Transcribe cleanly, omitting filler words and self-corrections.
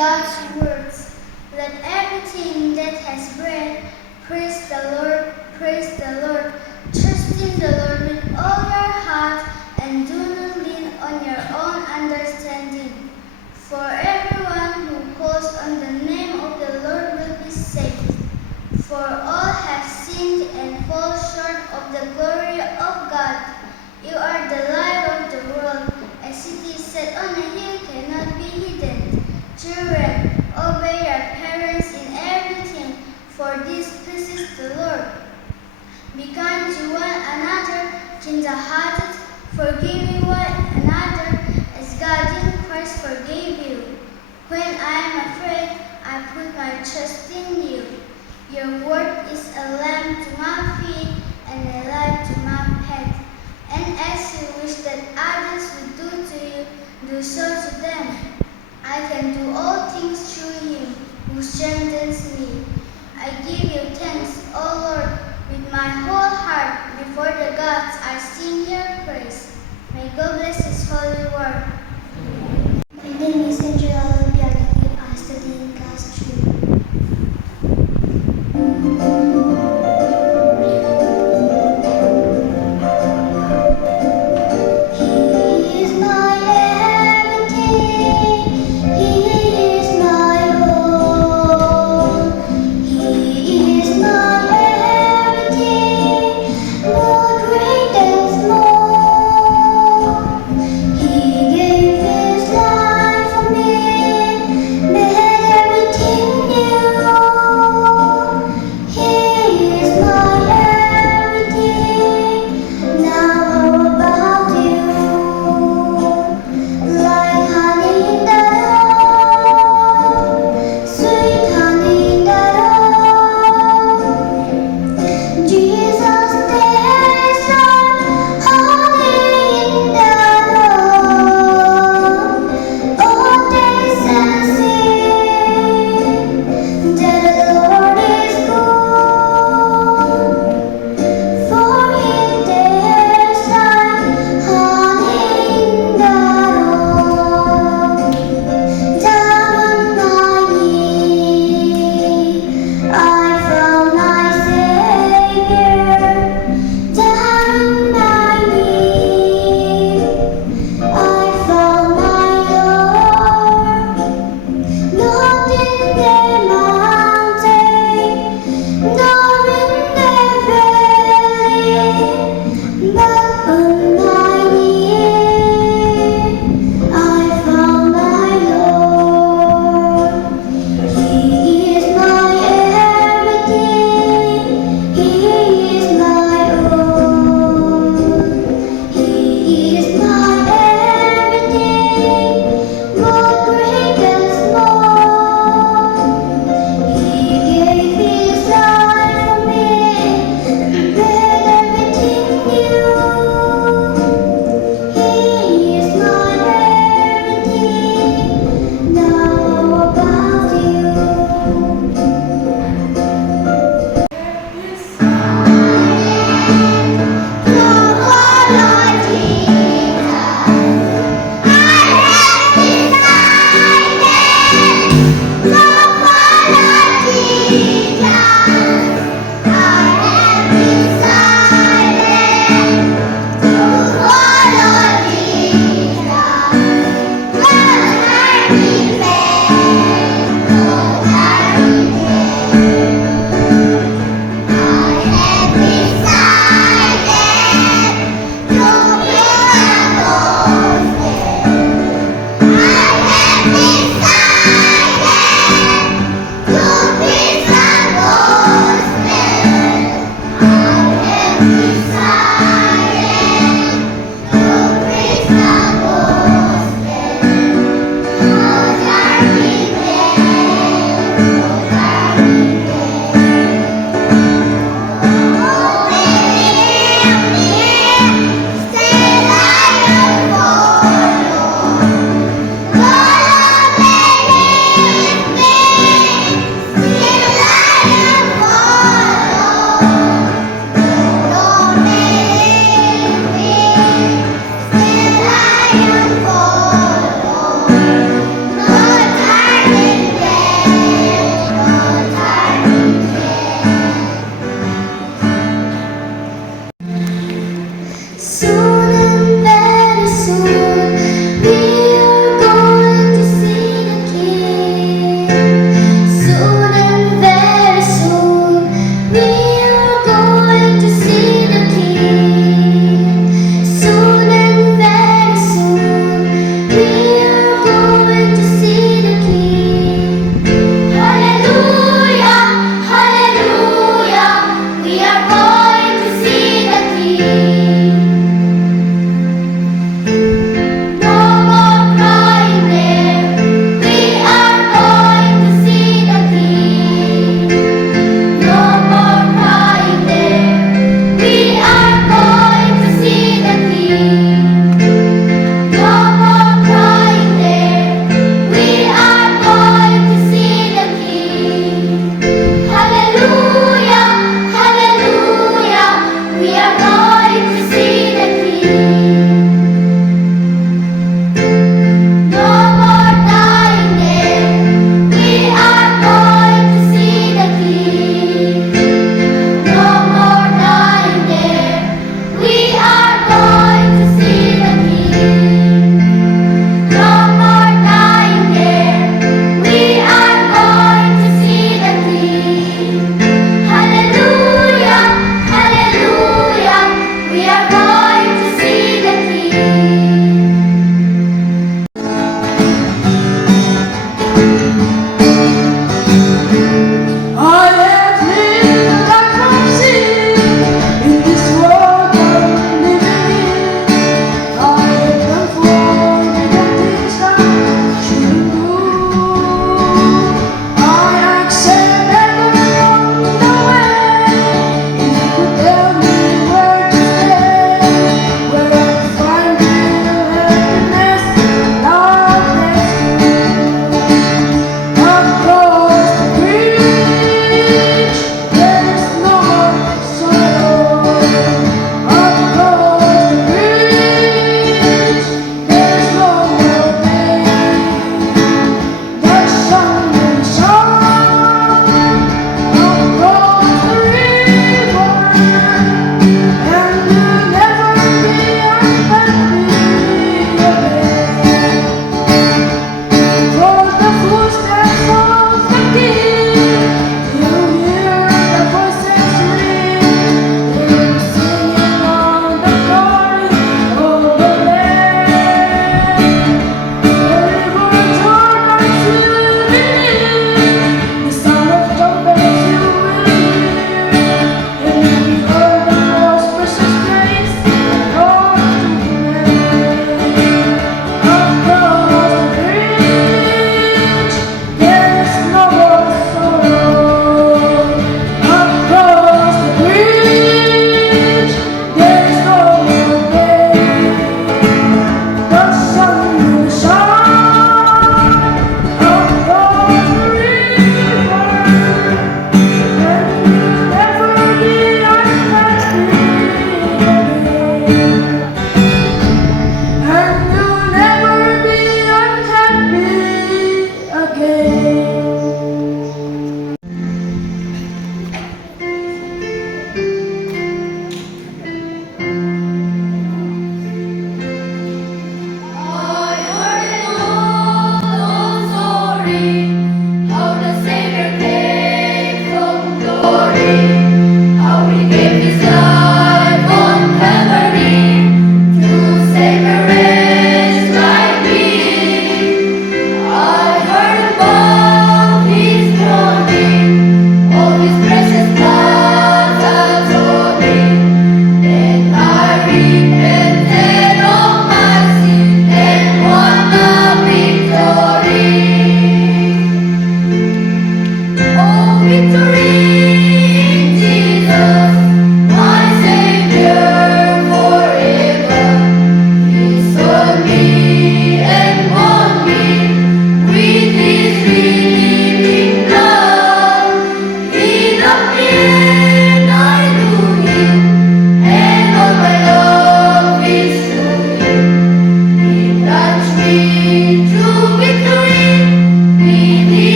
God's words. Let everything that has breath praise the Lord, praise the Lord. Trust in the Lord with all your heart and do not lean on your own understanding. For everyone who calls on the name of the Lord will be saved. For all have sinned and fall short of the glory of God. You are the light of the world. A city set on a hill cannot be hidden. Children, obey your parents in everything, for this pleases the Lord. Be kind to one another, tender-hearted, forgiving one another, as God in Christ forgave you. When I am afraid, I put my trust in you. Your word is a lamp to my feet and a light to my path. And as you wish that others would do to you, do so to them. I can do all things through Him who strengthens me. I give you thanks, O Lord, with my whole heart. Before the gods I sing your praise. May God bless His holy word. My name is Angela Biagati. I study in class 3. He is my everything. He is my all. He is my everything, both great and small. He gave So